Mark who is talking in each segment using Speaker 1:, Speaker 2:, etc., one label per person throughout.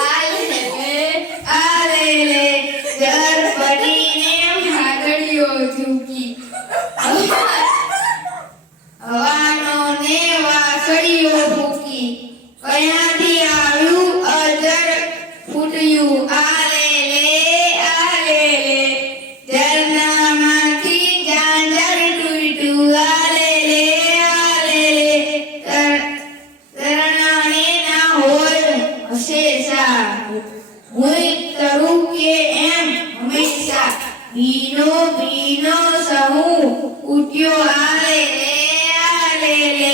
Speaker 1: આલે આલે રે ઝાડ પડીને ભાગડીઓ ઝૂકી હવાનો ને વાસળીઓ ફૂકી. કયાથી હું તરું કે એમ હંમેશા. ભીનો ભીનો સહુ ઉઠ્યો આલે લે આલે લે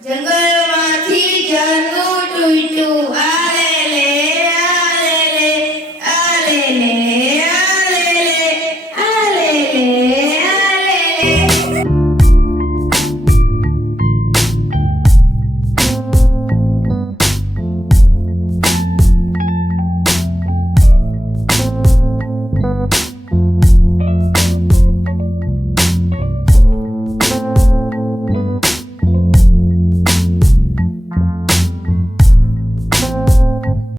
Speaker 1: જંગલ